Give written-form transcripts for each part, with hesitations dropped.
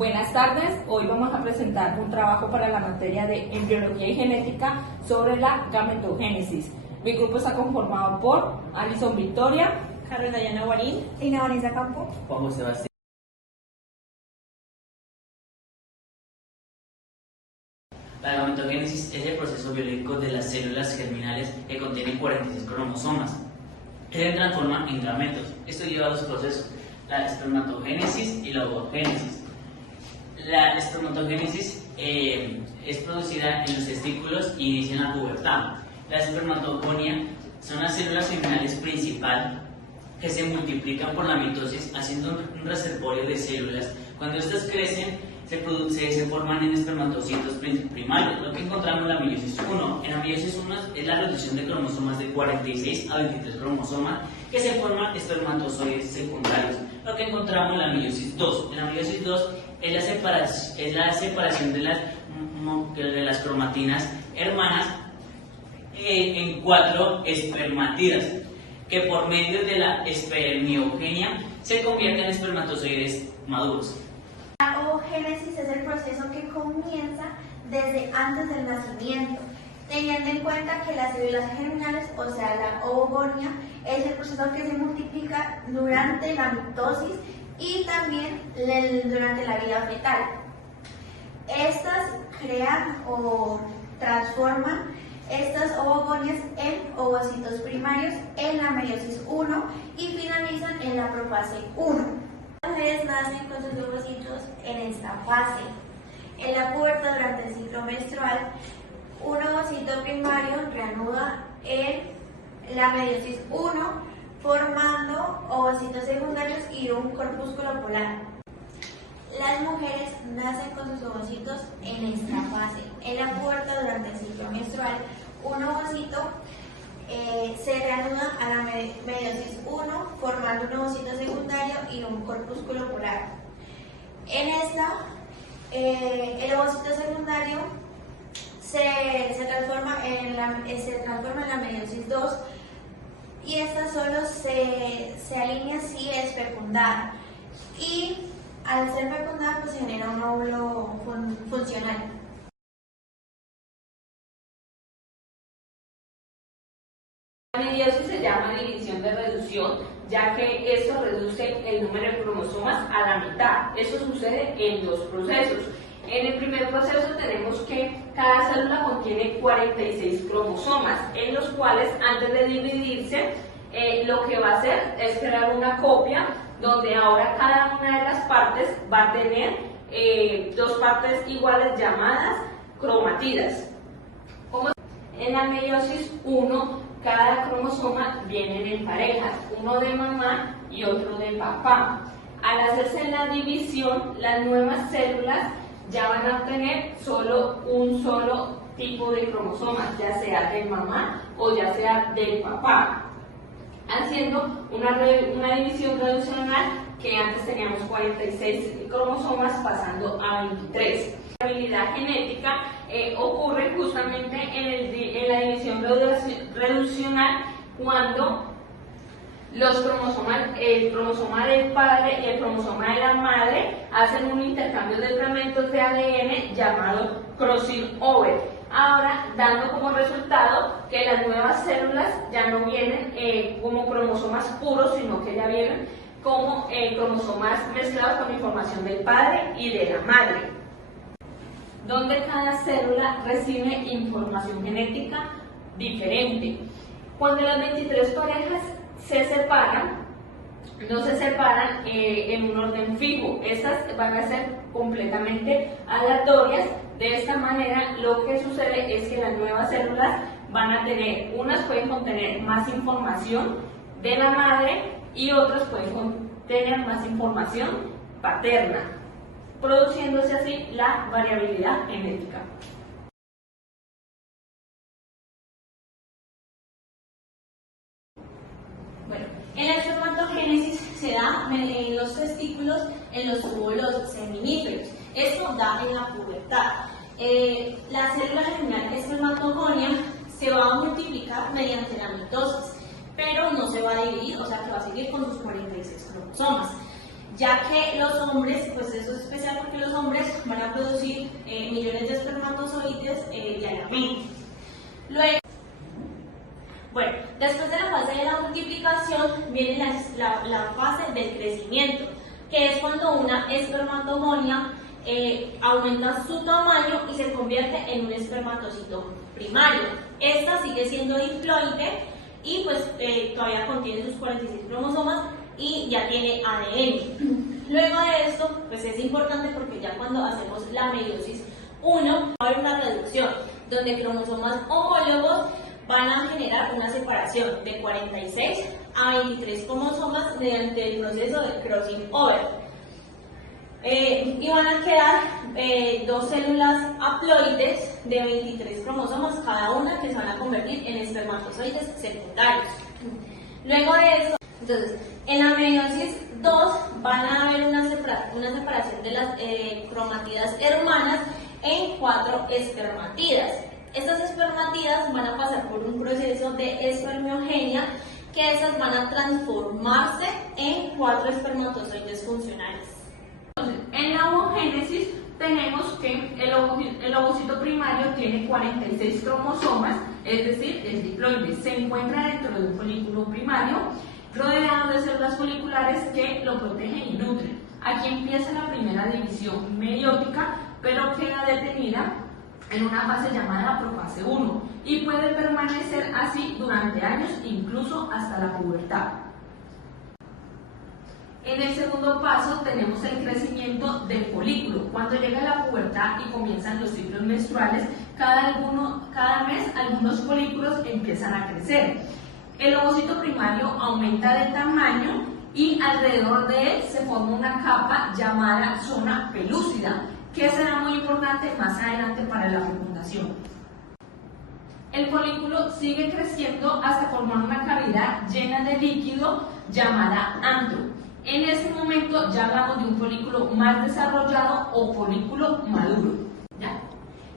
Buenas tardes, hoy vamos a presentar un trabajo para la materia de embriología y genética sobre la gametogénesis. Mi grupo está conformado por Alison Victoria, Carlos Dayana Guarín, Ina Vanessa Campo, Juan José Sebastián. La gametogénesis es el proceso biológico de las células germinales que contienen 46 cromosomas que se transforman en gametos. Esto lleva a dos procesos, la espermatogénesis y la ovogénesis. La espermatogénesis es producida en los testículos y inicia en la pubertad. La espermatogonia son las células germinales principal que se multiplican por la mitosis haciendo un reservorio de células. Cuando estas crecen, se forman en espermatocitos primarios, lo que encontramos en la meiosis 1. En la meiosis 1 es la reducción de cromosomas de 46 a 23 cromosomas que se forman espermatozoides secundarios, lo que encontramos en la meiosis 2. En la meiosis 2 es la separación de las cromatinas hermanas en 4 espermatidas, que por medio de la espermiogenia se convierten en espermatozoides maduros. La ovogénesis es el proceso que comienza desde antes del nacimiento, teniendo en cuenta que las células germinales, o sea, la ovogonia, es el proceso que se multiplica durante la mitosis y también durante la vida fetal. Estas crean o transforman estas ovogonias en ovocitos primarios en la meiosis 1 y finalizan en la profase 1. Las mujeres nacen con sus ovocitos en esta fase. En la pubertad, durante el ciclo menstrual, un ovocito primario reanuda en la meiosis 1, formando ovocitos secundarios y un corpúsculo polar. Las mujeres nacen con sus ovocitos en esta fase. En la pubertad, durante el ciclo menstrual, un ovocito se reanuda a la meiosis 1, formando un ovocito secundario y un corpúsculo polar. En esta, el ovocito secundario se transforma en la meiosis 2 y esta solo se alinea si es fecundada. Y al ser fecundada, pues se genera un óvulo funcional. La meiosis se llama división de reducción, ya que esto reduce el número de cromosomas a la mitad. Eso sucede en dos procesos. En el primer proceso tenemos que cada célula contiene 46 cromosomas, en los cuales antes de dividirse, lo que va a hacer es crear una copia, donde ahora cada una de las partes va a tener dos partes iguales llamadas cromatidas. En la meiosis 1, cada cromosoma viene en parejas, uno de mamá y otro de papá. Al hacerse la división, las nuevas células ya van a tener un solo tipo de cromosomas, ya sea de mamá o ya sea del papá, haciendo una división reduccional que antes teníamos 46 cromosomas pasando a 23. La variabilidad genética ocurre justamente en la división reduccional cuando el cromosoma del padre y el cromosoma de la madre hacen un intercambio de fragmentos de ADN llamado crossing over. Ahora, dando como resultado que las nuevas células ya no vienen como cromosomas puros, sino que ya vienen como cromosomas mezclados con información del padre y de la madre, donde cada célula recibe información genética diferente. Cuando las 23 parejas se separan, no se separan en un orden fijo, estas van a ser completamente aleatorias. De esta manera, lo que sucede es que las nuevas células van a tener, unas pueden contener más información de la madre y otras pueden contener más información paterna, produciéndose así la variabilidad genética. Bueno, en la espermatogénesis se da en los testículos, en los óvulos seminíferos. Esto da en la pubertad. La célula germinal espermatogonia se va a multiplicar mediante la mitosis, pero no se va a dividir, o sea que va a seguir con sus 46 cromosomas. ya que los hombres, pues eso es especial porque los hombres van a producir millones de espermatozoides diariamente. Luego, bueno, después de la fase de la multiplicación viene la fase del crecimiento, que es cuando una espermatogonia aumenta su tamaño y se convierte en un espermatocito primario. Esta sigue siendo diploide y pues todavía contiene sus 46 cromosomas y ya tiene ADN. Luego de esto, pues es importante porque ya cuando hacemos la meiosis 1 va a haber una reducción donde cromosomas homólogos van a generar una separación de 46 a 23 cromosomas mediante el proceso de crossing over. Y van a quedar dos células haploides de 23 cromosomas cada una, que se van a convertir en espermatozoides secundarios. Luego de eso, entonces, en la meiosis 2 van a haber una separación de las cromatidas hermanas en 4 espermatidas. Estas espermatidas van a pasar por un proceso de espermiogenia, que esas van a transformarse en 4 espermatozoides funcionales. En la ovogénesis tenemos que el ovocito primario tiene 46 cromosomas, es decir, es diploide. Se encuentra dentro de un folículo primario, rodeado de células foliculares que lo protegen y nutren. Aquí empieza la primera división meiótica, pero queda detenida en una fase llamada profase 1 y puede permanecer así durante años, incluso hasta la pubertad. En el segundo paso tenemos el crecimiento del folículo. Cuando llega la pubertad y comienzan los ciclos menstruales, cada mes algunos folículos empiezan a crecer. El ovocito primario aumenta de tamaño y alrededor de él se forma una capa llamada zona pelúcida, que será muy importante más adelante para la fecundación. El folículo sigue creciendo hasta formar una cavidad llena de líquido llamada antro. En ese momento ya hablamos de un folículo más desarrollado o folículo maduro. ¿Ya?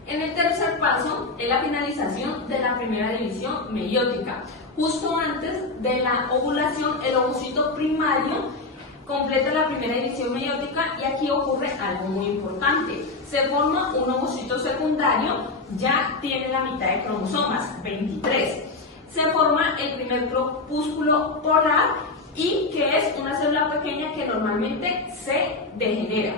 En el tercer paso es la finalización de la primera división meiótica. Justo antes de la ovulación, el ovocito primario completa la primera división meiótica y aquí ocurre algo muy importante. Se forma un ovocito secundario, ya tiene la mitad de cromosomas, 23. Se forma el primer corpúsculo polar y que es una célula pequeña que normalmente se degenera.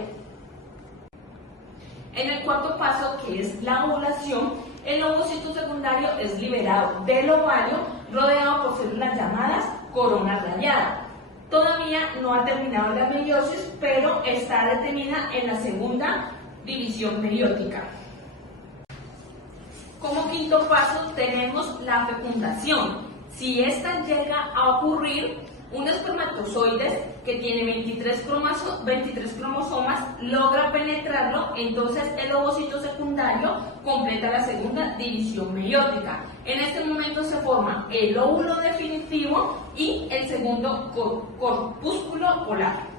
En el cuarto paso, que es la ovulación, el ovocito secundario es liberado del ovario, rodeado por células llamadas corona rayada. Todavía no ha terminado la meiosis, pero está detenida en la segunda división meiótica. Como quinto paso tenemos la fecundación. Si esta llega a ocurrir, un espermatozoide que tiene 23 cromosomas logra penetrarlo, entonces el ovocito secundario completa la segunda división meiótica. En este momento se forma el óvulo definitivo y el segundo corpúsculo polar.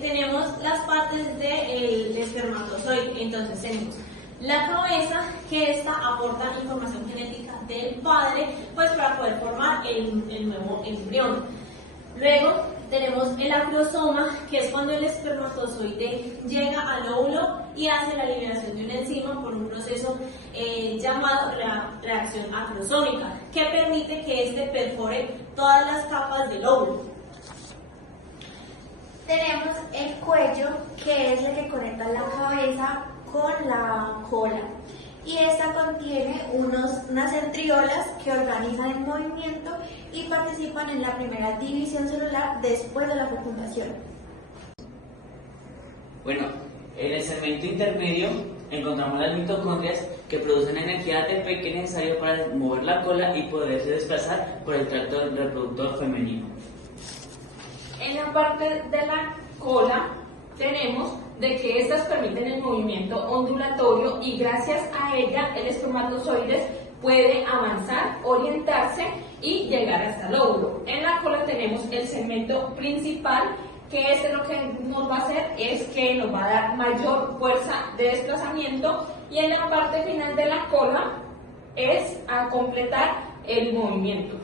Tenemos las partes del espermatozoide. Entonces tenemos la cabeza, que esta aporta información genética del padre, pues para poder formar el nuevo embrión. Luego tenemos el acrosoma, que es cuando el espermatozoide llega al óvulo y hace la liberación de una enzima por un proceso llamado la reacción acrosómica, que permite que éste perfore todas las capas del óvulo. Tenemos el cuello, que es el que conecta la cabeza con la cola, y esta contiene unas centriolas que organizan el movimiento y participan en la primera división celular después de la fecundación. Bueno, en el segmento intermedio encontramos las mitocondrias, que producen energía ATP que es necesario para mover la cola y poderse desplazar por el tracto reproductor femenino. En la parte de la cola tenemos de que estas permiten el movimiento ondulatorio y gracias a ella el espermatozoide puede avanzar, orientarse y llegar hasta el óvulo. En la cola tenemos el segmento principal, que es lo que nos va a hacer es que nos va a dar mayor fuerza de desplazamiento, y en la parte final de la cola es a completar el movimiento.